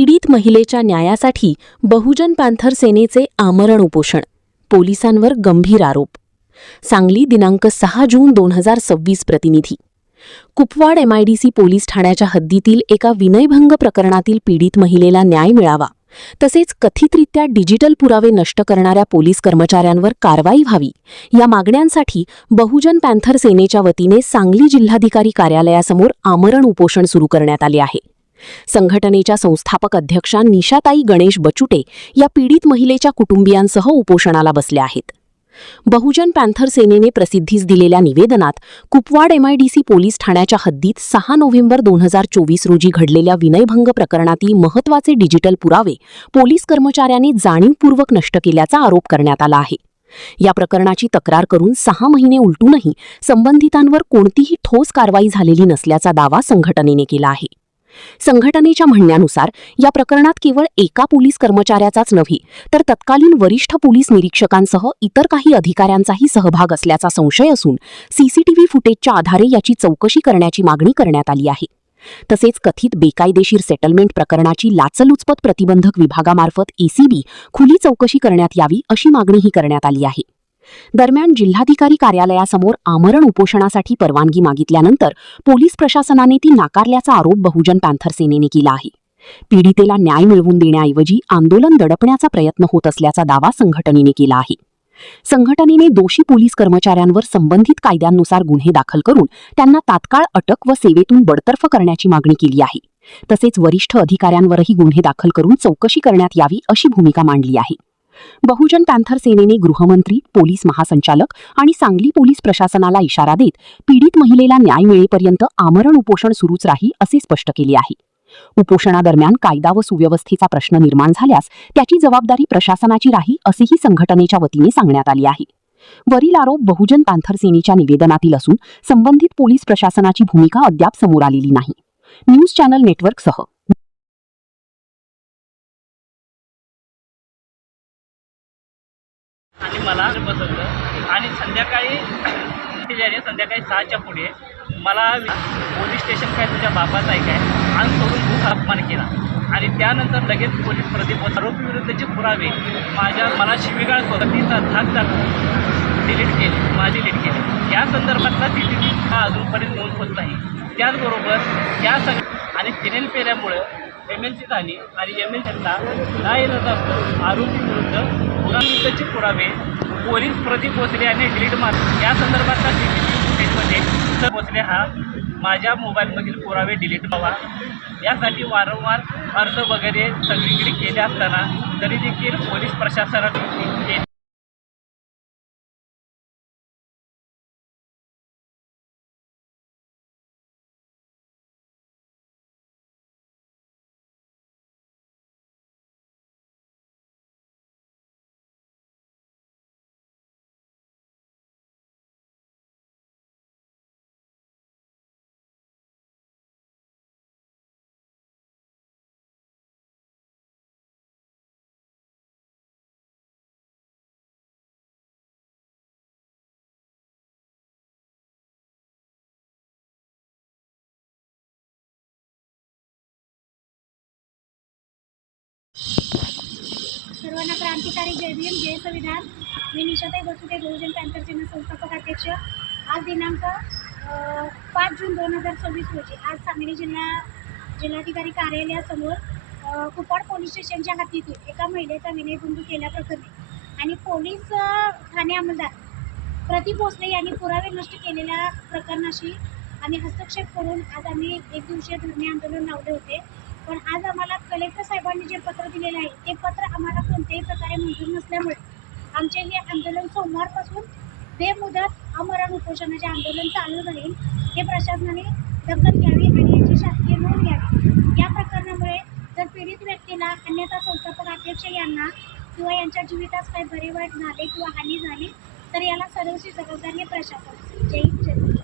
पीडित महिलेच्या न्यायासाठी बहुजन पॅन्थर सेनेचे आमरण उपोषण, पोलिसांवर गंभीर आरोप। सांगली दिनांक 6 जून 2026 प्रतिनिधी। कुपवाड MIDC पोलीस ठाण्याच्या हद्दीतील एका विनयभंग प्रकरणातील पीडित महिलेला न्याय मिळावा, तसेच कथितरित्या डिजिटल पुरावे नष्ट करणाऱ्या पोलीस कर्मचाऱ्यांवर कारवाई व्हावी, या मागण्यांसाठी बहुजन पॅन्थर सेनेच्या वतीने सांगली जिल्हाधिकारी कार्यालयासमोर आमरण उपोषण सुरू करण्यात आले आहे। संघटनेच्या संस्थापक अध्यक्षा निशाताई गणेश बचुटे या पीडित महिलेच्या कुटुंबियांसह उपोषणाला बसल्या आहेत। बहुजन पॅन्थर सेनेने प्रसिद्धीस दिलेल्या निवेदनात कुपवाड MIDC पोलीस ठाण्याच्या हद्दीत 6 नोव्हेंबर 2024 रोजी घडलेल्या विनयभंग प्रकरणातील महत्त्वाचे डिजिटल पुरावे पोलीस कर्मचाऱ्यांनी जाणीवपूर्वक नष्ट केल्याचा आरोप करण्यात आला आहे। या प्रकरणाची तक्रार करून 6 महिने उलटूनही संबंधितांवर कोणतीही ठोस कारवाई झालेली नसल्याचा दावा संघटनेने केला आहे। संघटनेच्या म्हणण्यानुसार या प्रकरणात केवळ एका पोलीस कर्मचाऱ्याचाच नव्हे तर तत्कालीन वरिष्ठ पोलीस निरीक्षकांसह इतर काही अधिकाऱ्यांचाही सहभाग असल्याचा संशय असून CCTV फुटेजच्या आधारे याची चौकशी करण्याची मागणी करण्यात आली आहे। तसेच कथित बेकायदेशीर सेटलमेंट प्रकरणाची लाचलुचपत प्रतिबंधक विभागामार्फत ACB खुली चौकशी करण्यात यावी अशी मागणीही करण्यात आली आहे। दरम्यान जिल्हाधिकारी कार्यालयासमोर आमरण उपोषणासाठी परवानगी मागितल्यानंतर पोलीस प्रशासनाने ती नाकारल्याचा आरोप बहुजन पॅन्थर सेनेने केला आहे। पीडितेला न्याय मिळवून देण्याऐवजी आंदोलन दडपण्याचा प्रयत्न होत असल्याचा दावा संघटनेने केला आहे। संघटनेने दोषी पोलीस कर्मचाऱ्यांवर संबंधित कायद्यांनुसार गुन्हे दाखल करून त्यांना तात्काळ अटक व सेवेतून बडतर्फ करण्याची मागणी केली आहे। तसेच वरिष्ठ अधिकाऱ्यांवरही गुन्हे दाखल करून चौकशी करण्यात यावी अशी भूमिका मांडली आहे। बहुजन पॅन्थर सेनेने गृहमंत्री, पोलीस महासंचालक आणि सांगली पोलीस प्रशासनाला इशारा देत पीडित महिलेला न्याय मिळेपर्यंत आमरण उपोषण सुरूच राहील असे स्पष्ट केले आहे। उपोषणादरम्यान कायदा व सुव्यवस्थेचा प्रश्न निर्माण झाल्यास त्याची जबाबदारी प्रशासनाची राहील असेही संघटनेच्या वतीने सांगण्यात आले आहे। वरील आरोप बहुजन पॅन्थर सेनेच्या निवेदनातील असून संबंधित पोलीस प्रशासनाची भूमिका अद्याप समोर आलेली नाही। न्यूज चॅनल नेटवर्कसह आणि मला बसवलं आणि संध्याकाळी 6च्या पुढे मला पोलीस स्टेशन काय तुझ्या बापाचं आहे काय आणि सोडून खूप अपमान केला आणि त्यानंतर लगेच पोलीस प्रतिबंध आरोपी विरुद्धचे पुरावे मला शिवीगाळ करून तिचा धाक दाखवून डिलीट केली। या संदर्भातला CCTV हा अजूनपर्यंत नोंद होत नाही। त्याचबरोबर या आणि फिनेल पेल्यामुळे MLC झाली आणि MLCला नाईलाजास्तव आरोपी विरुद्ध गुन्ह्याविरुद्धचे पुरावे पोलीस प्रति भोसले यांनी डिलीट मारले। या संदर्भातला CCTV फुटेजमध्ये भोसले हा माझ्या मोबाईलमधील पुरावे डिलीट व्हावा यासाठी वारंवार अर्ज वगैरे सगळीकडे केले असताना तरी देखील पोलीस प्रशासनाने सर्वांना क्रांतिकारी जय भीम, जय संविधान। मी निशाताई बचुटे, बहुजन पॅन्थर सेना संस्थापक अध्यक्ष। आज दिनांक 5 जून 2026 रोजी आज सांगली जिल्हाधिकारी कार्यालयासमोर कुपवाड पोलीस स्टेशनच्या हद्दीतील एका महिलेचा विनयभंग केल्याप्रकरणी आणि पोलीस ठाणे अंमलदार प्रति भोसले यांनी पुरावे नष्ट केलेल्या प्रकरणाशी आम्ही हस्तक्षेप करून आज आम्ही एक दिवसीय धरणे आंदोलन लावले होते। पण आज आम्हाला कलेक्टर साहेबांनी जे पत्र दिलेलं आहे ते पत्र आम्हाला कोणत्याही प्रकारे मंजूर नसल्यामुळे आमचे हे आंदोलन सोमवारपासून बेमुदत आमरण उपोषणाचे आंदोलन चालू राहील। हे प्रशासनाने दखल घ्यावी आणि याची शासकीय नोंद घ्यावी। या प्रकरणामुळे जर पीडित व्यक्तीला अन्यथा संस्थापक अध्यक्ष यांना किंवा यांच्या जीवितास काही बरे वाईट झाले किंवा हानी झाली तर याला सर्वस्वी जबाबदारी प्रशासनाची। जय हिंद, जय